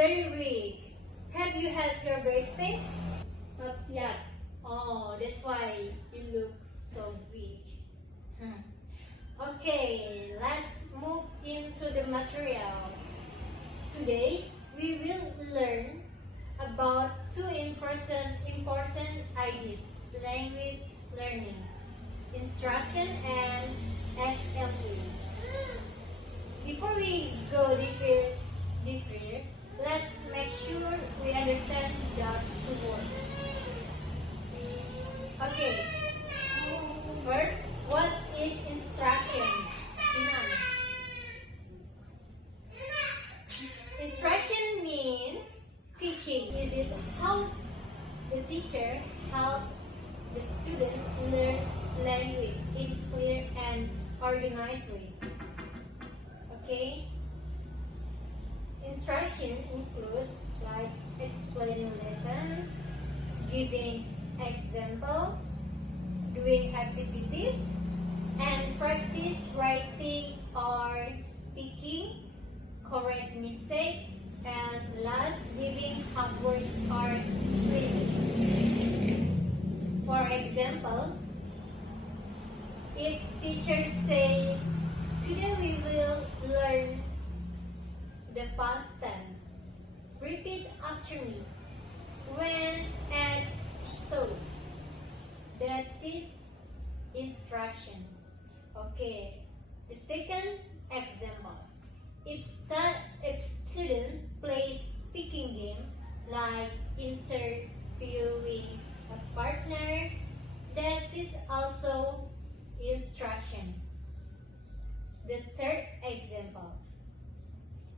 very weak. Have you had your breakfast? Not yet. Oh, that's why you look so weak. Okay, let's move into the material. Today, we will learn about two important ideas: language learning, instruction, and SLA. Before we go deeper, let's make sure we understand those two words. Okay, first, what is instruction? Instruction means teaching. It is how the teacher helps the student learn language in clear and organized way. Okay? Instruction include like explaining lesson, giving example, doing activities, and practice writing or speaking, correct mistake, and last, giving homework or quizzes. For example, if teachers say, today we will learn the past tense, repeat after me, when and so. That is instruction. Okay, the second example. If student plays speaking game like interviewing a partner, that is also instruction. The third example.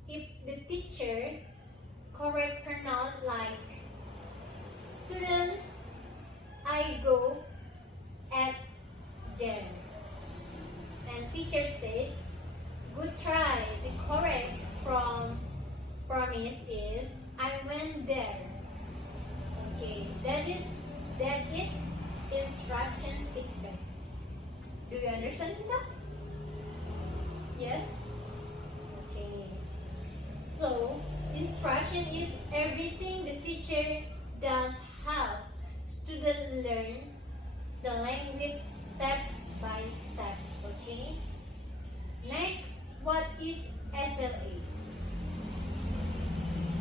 If the teacher correct pronoun like student, I go at there, and teacher said, good try. The correct promise is I went there. Okay, that is instruction feedback. Do you understand that? Yes? Okay. So instruction is everything the teacher does help student learn the language step by step. Okay? Next, what is SLA?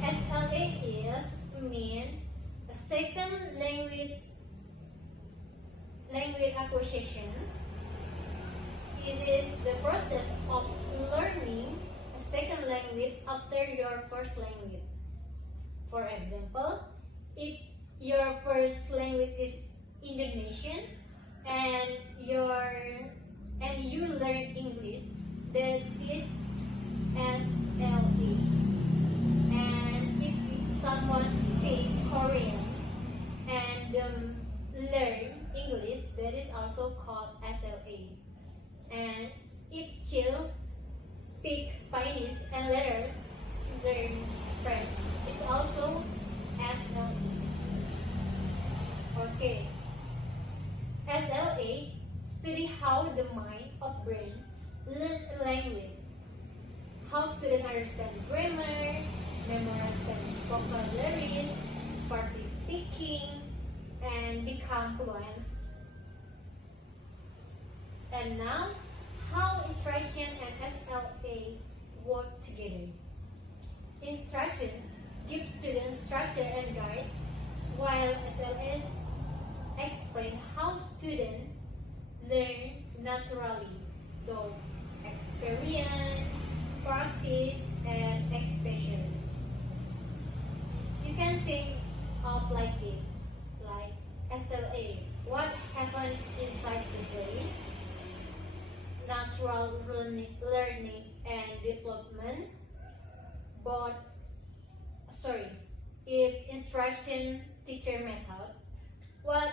SLA is mean a second language acquisition. It is the process of learning a second language after your first language. For example, if your first language is Indonesian and you learn English, that is SLA. And if someone speaks Korean and learn English, that is also called SLA. And if child speaks Spanish and later learn French, it's also SLA. Okay. SLA study how the mind of brain learn a language, how students understand grammar, memorize vocabularies, practice speaking, and become fluent. And now, how instruction and SLA work together. Instruction gives students structure and guide, while SLA explain how students learn naturally through experience, practice, and expression. You can think of like this, like SLA, what happened inside the brain, natural learning and development, if instruction teacher method, what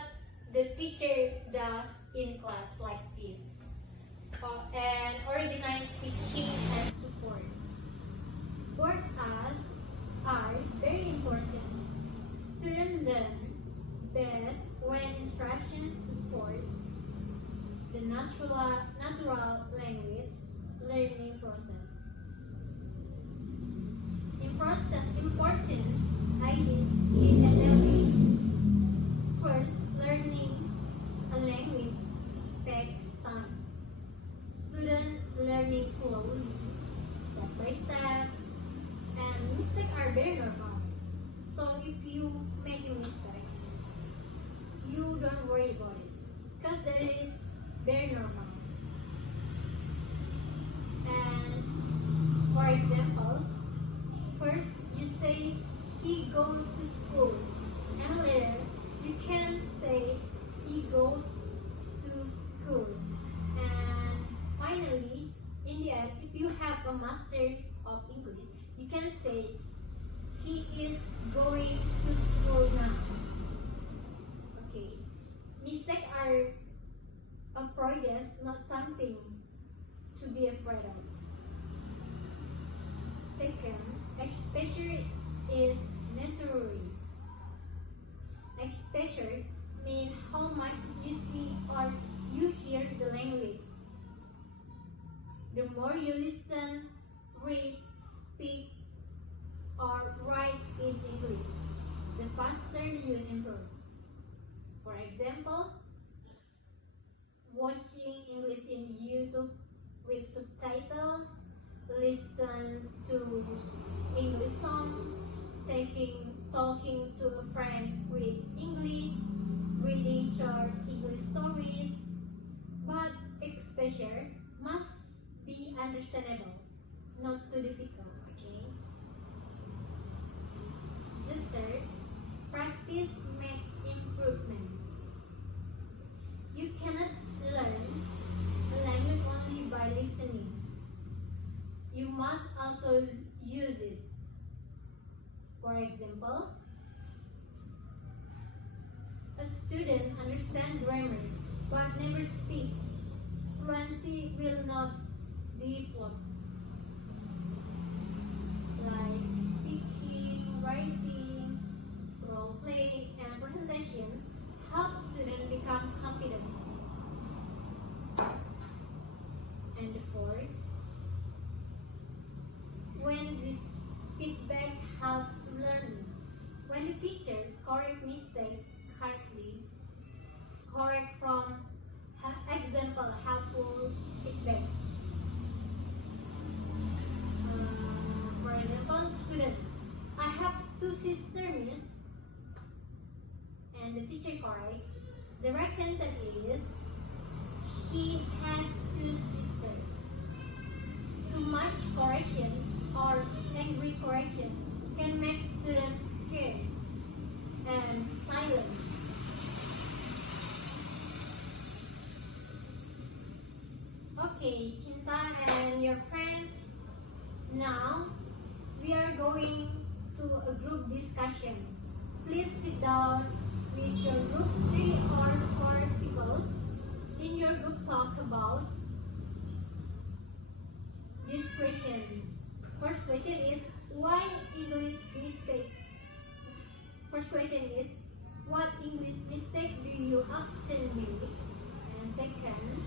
the teacher does in class like this, and organized teaching and support. Both are very important. Students learn best when instruction support the natural language learning process. Important important ideas in SLA. First, learning a language takes time. Students learning slowly, step by step, and mistakes are very normal. So if you make a mistake, you don't worry about it, because that is very normal. And for example, first you say he goes to school, and later you can say he goes to school. And finally, in the end, if you have a master of English, you can say he is going to school now. Okay, mistakes are a progress, not something to be afraid of. Second, exposure is necessary. Exposure means how much you see or you hear the language. The more you listen, read, speak, or write in English, the faster you improve. For example, watching English in YouTube with subtitles, listen to English song, talking to a friend with English, reading short English stories, but exposure must be understandable, not too difficult, okay? The third, practice make improvement. You cannot learn a language only by listening. You must also use it. For example, a student understands grammar but never speaks. Fluency will not develop. Like speaking, writing, role play, and presentation help students become confident. And the fourth, when the feedback helps learning. When the teacher correct mistake correctly, correct from example helpful feedback. For example, student, I have two sisters, and the teacher correct. The right sentence is, she has two sisters. Too much correction or angry correction can make students scared and silent. Okay, Cinta and your friend, now we are going to a group discussion. Please sit down with your group 3 or 4 people. In your group, talk about this question. First question is, why English mistake? First question is, what English mistake do you often make? And second,